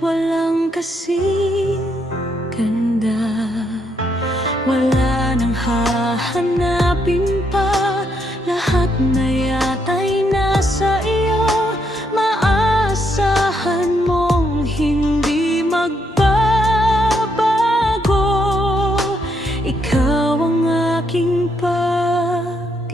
walang kasing ganda. Wala nang hahanapin pa, lahat na yata'y nasa iyo. Maasahan mong hindi magbabago. Ikaw ang aking pag-ibig.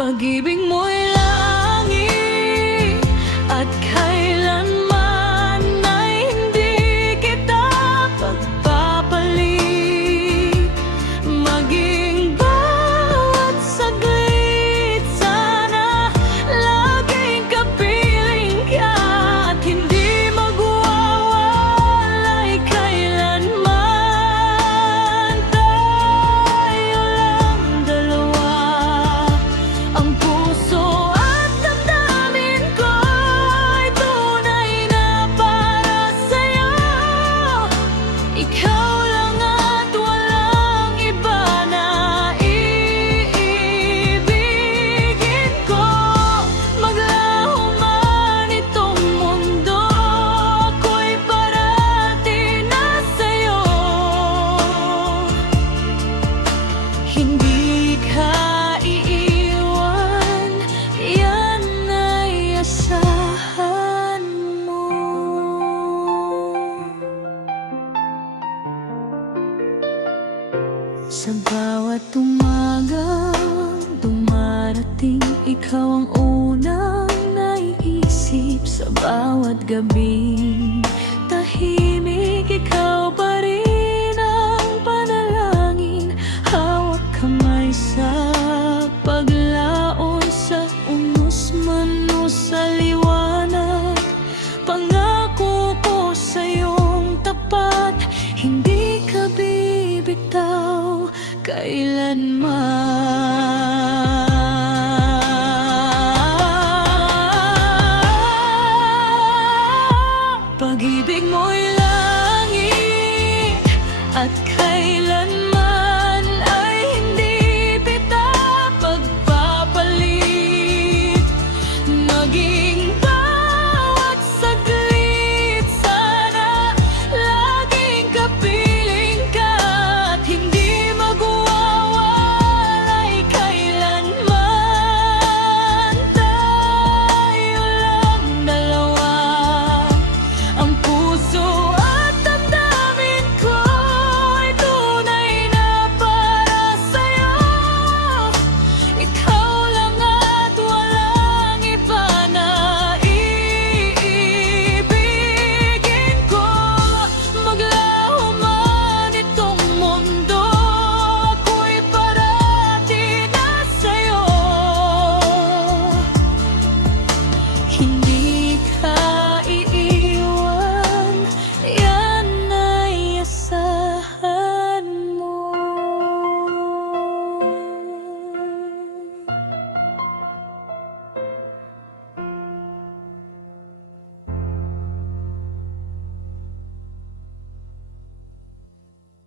Pag-ibig mo'y langit at kailanman ay hindi kita pagpapalit. Maging bawat saglit, sana laging kapiling ka at hindi magwawalay kailanman. Tayo lang dalawa, ang puso at damdamin ko'y tunay na para sa'yo. Ikaw lang at walang iba na iibigin ko. Maglaho man itong mundo, ako'y parati na sa'yo. Hindi ka iiwan, yan ay asahan mo. Sa bawat umagang dumarating, ikaw ang unang naiisip. Sa bawat gabing tahimik, ikaw pa